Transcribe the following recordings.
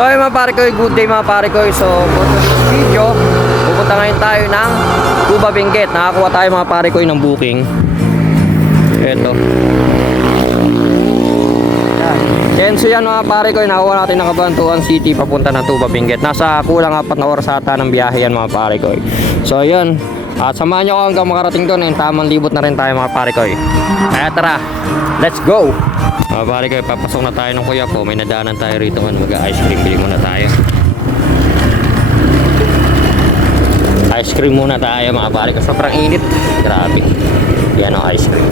So ay mga pare ko, good day mga pare ko. So for today's video, pupunta ngayon tayo ng Tuba Benguet. Nakakuha tayo mga pare ko ng booking. Ito. So yan mga pare ko, nakakuha natin ng Cabanatuan City papunta ng Tuba Benguet. Nasa kulang 4 na oras ata ng biyahe yan mga pare ko. So yun, at samahan nyo ako hanggang makarating doon. Tamang libot na rin tayo mga pare ko. Kaya tara, let's go! Mga pare ko, papasok na tayo ng kuya po. May nadaanan tayo rito, mag-ice cream. Bili muna tayo. Ice cream muna tayo mga pare ko. Sobrang init. Grabe. Yan ang ice cream.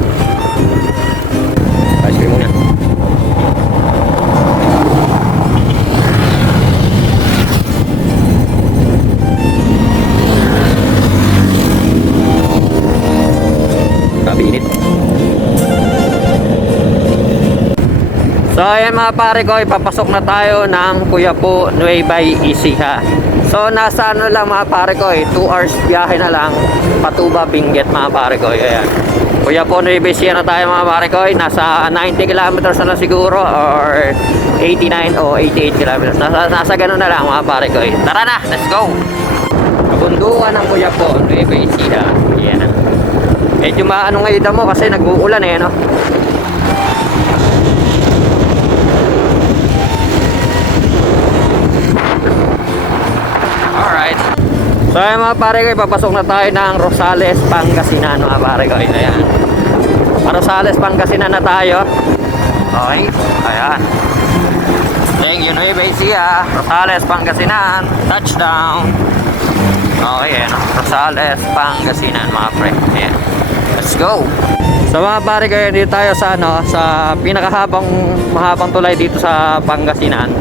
Ice cream muna. Grabe init. So ayan mga pare ko, ipapasok na tayo ng Kuya po Nueva Ecija. So nasa ano lang mga pare ko, 2 hours biyahe na lang Tuba Benguet mga pare ko. Ayan. Kuya po Nueva Ecija na tayo mga pare ko. Nasa 90 kilometers na lang siguro or 89 o 88 kilometers. Nasa ganun na lang mga pare ko. Tara na, let's go! Kabundukan ng Kuya po Nueva Ecija. Ayan. Medyo maano ngayon mo kasi nag-uulan eh, no? Alright. So ayan mga pare ko, papasok na tayo ng Rosales, Pangasinan mga pare ko. Ayan. Rosales, Pangasinan na tayo. Okay. Ayan. Thank you Nueva Ecija. Rosales, Pangasinan. Touchdown. Okay, ayan. Rosales, Pangasinan mga pre. Ayan. Let's go. So mga pare ko, dito tayo sa ano, sa mahabang tulay dito sa Pangasinan.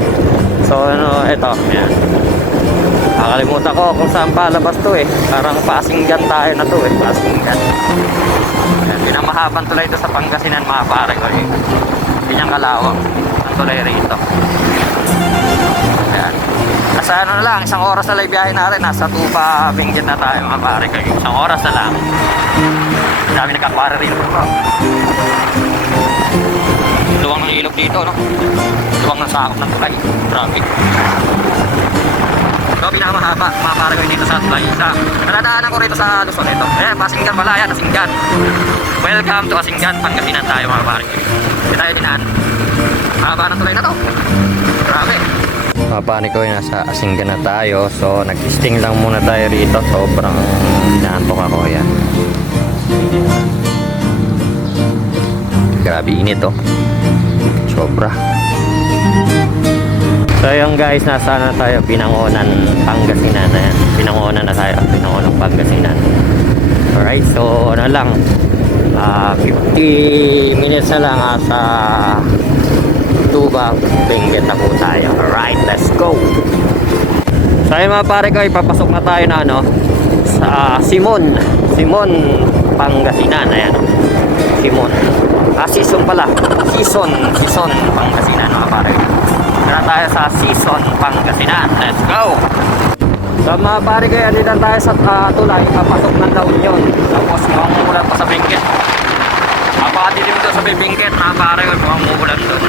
So ano, ito. Ayan. Nakalimutan ko kung saan palabas to eh. Parang Pasinggan tayo na to eh. Pasinggan. Ayan, pinamahabang tulay ito sa Pangasinan mga pare ko eh. Pinyang kalawang ang tulay rito. Ayan. Nasa ano na lang, 1 oras na lang biyahe natin. Nasa Tuba Benguet na tayo mga pare ko. 1 oras na lang. Dami nagkakwara rin. Luwang ng ilog dito, no? Luwang ng sakop ng tulay. Traffic. So pinakamahaba mga pare ko dito sa tulay. Nadadaanan ko rito sa Luzon ito. Ayan, Pasinggan pala yan, Pasinggan. Welcome to Pasinggan, Pangasinan tayo mga pare ko. Hindi tayo dinaan. Haba ng tulay na to. Grabe. Mga pare ko, nasa Pasinggan na tayo. So nag-sting lang muna tayo rito. Sobrang inaantok ako yan. Grabe init oh. Sobra. So yun guys, nasa na tayo, Binangonan, Pangasinan. Ayan. Binangonan na tayo, Binangonan, Pangasinan. Alright, so ano lang, 50 minutes na lang sa Tuba Benguet na po tayo. Alright, let's go. So ayun mga pare ko, ipapasok na tayo na ano, sa Simon, Pangasinan. Ayan, Simon. Season pala. Season Pangasinan mga pare. Tara tayo sa Season Pangasinan. Let's go! So mga pare ko, andito tayo sa tulay. Papasok ng La Union. Tapos mukhang umulan pa sa Benguet. Napakadilim doon sa Benguet mga pare ko. Mukhang umulan doon.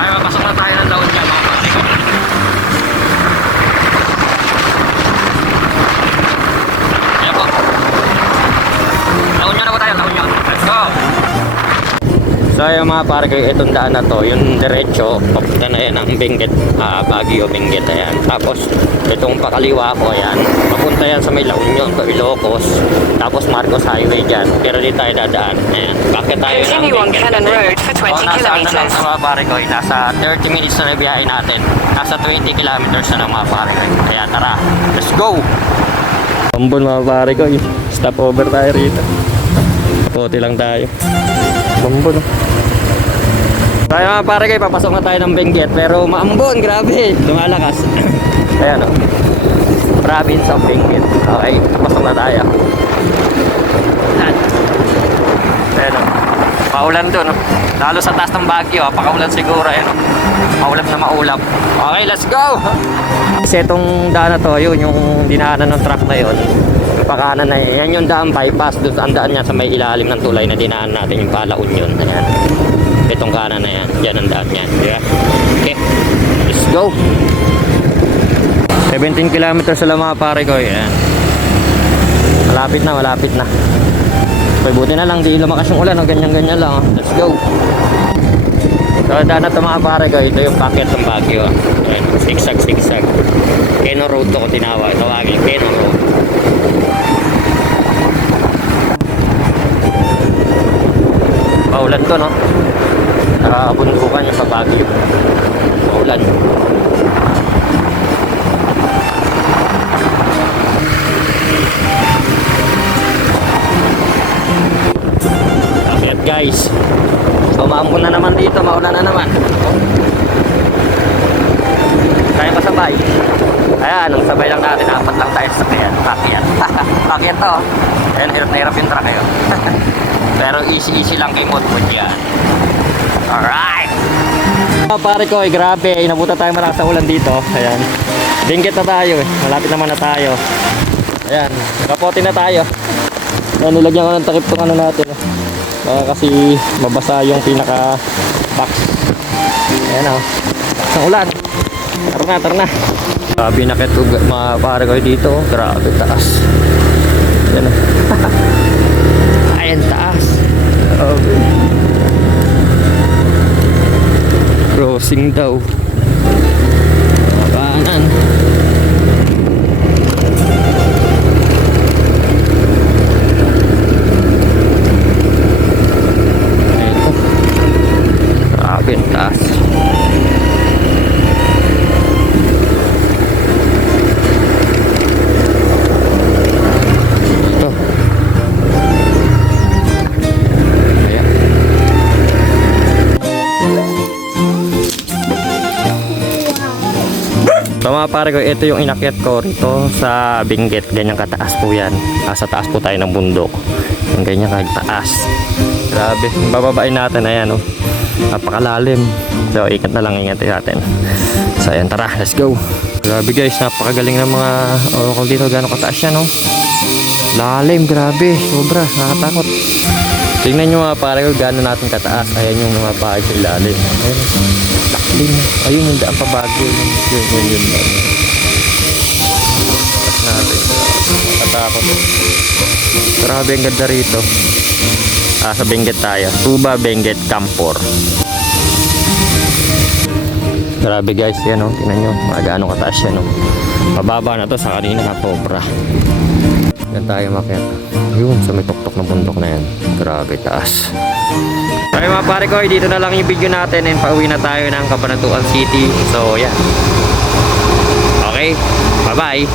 Ay, papasok na tayo ng La Union mga pare ko. Ayan po. La Union na po tayo, La Union. Let's go! So yung mga pare ko, itong daan na to, yung diretso, papunta na yan ang Benguet, Baguio Benguet, ayan. Tapos itong pakaliwa ko, ayan, papunta yan sa may La Union, Ilocos, tapos Marcos Highway dyan. Pero di tayo dadaan, ayan. Bakit tayo ng Benguet? O nasa ano lang sa mga pare ko, nasa 30 minutes na biyahe natin. Nasa 20 kilometers na ng mga pare ko. Kaya tara, let's go! Ambon mga pare ko, stop over tayo rito. Puti lang tayo. Ambon. Tayo mga pare kayo, papasok na tayo ng Benguet. Pero maambon, grabe. Lumalakas. Ayan o. Province of Benguet. Okay, papasok na tayo. Ayan o. Maulan doon o. Lalo sa taas ng Baguio. Pakaulan siguro. Ayan o. Maulap na maulap. Okay, let's go! Kasi itong daan na to, yun yung dinaanan ng truck na yun. Pakanan na yan yung daan bypass. Doon ang daan niya sa may ilalim ng tulay na dinaan natin yung La Union. Ayan. Itong kanan na yan. Yan ang daan yan. Yeah. Okay. Let's go. 17 kilometers sa mga pare ko. Ayan. Malapit na, malapit na. Okay, buti na lang, di lumakas yung ulan. Ganyan-ganyan lang. Let's go. So, daan na ito mga pare ko. Ito yung packet ng Baguio. Ayan, sigsag-sigsag. Keno Road to ko tawagin. Keno Road. Paulan to, no? Nakakabundukan yung sa Baguio. Paulan. Akyat guys. So maambon na naman dito, maulan na naman. Tayo pasabay. Ayan, ang sabay lang natin, apat lang tayo sa kaya. Akyat. Akyat to. Ayan, hirap na hirap yung truck kayo. Pero easy lang kay Modbud yan. Alright. Mga pare ko, grabe. Inabutan tayo malakas sa ulan dito. Ayan. Dinggit na tayo eh. Malapit naman na tayo. Ayan. Kapote na tayo. Ayan, nilagyan ko ng takip itong ano natin. Kasi mabasa yung pinaka box. Ayan o. Ang ulan. Tara na. Binakit ko mga pare ko dito. Grabe taas. Ayan o. Ayan taas. Okay. Crossing daw. Kanan. Ito. Grabe taas. So mga pare ko, ito yung inakyat ko rito sa Benguet. Ganyan kataas po yan. Sa taas po tayo ng bundok. Yung ganyan kataas. Grabe. Bababain natin. Ayan o. Napakalalim. So ikat na lang, ingat natin. So ayan, tara. Let's go. Grabe guys. Napakagaling ng mga kung dito gano'ng kataas yan o. Lalim. Grabe. Sobra. Nakakatakot. Tingnan nyo mga pare ko gano'n natin kataas. Ayan yung mga bahay sa ilalim. Ayan. Ayun yung daan pa Baguio. Yun. Pas natin. Katakot. Grabe ang ganda rito. Sa Benguet tayo. Tuba Benguet Campor. Grabe guys. Yan o. Tingnan nyo. Gaano kataas yan o. Mababa na to sa kanina na sobra. Yan tayo makyat. Ayun. Sa may tuktok ng bundok na yan. Grabe taas. Okay mga pare ko, dito na lang yung video natin and pauwi na tayo ng Cabanatuan City. So yan. Okay, bye bye.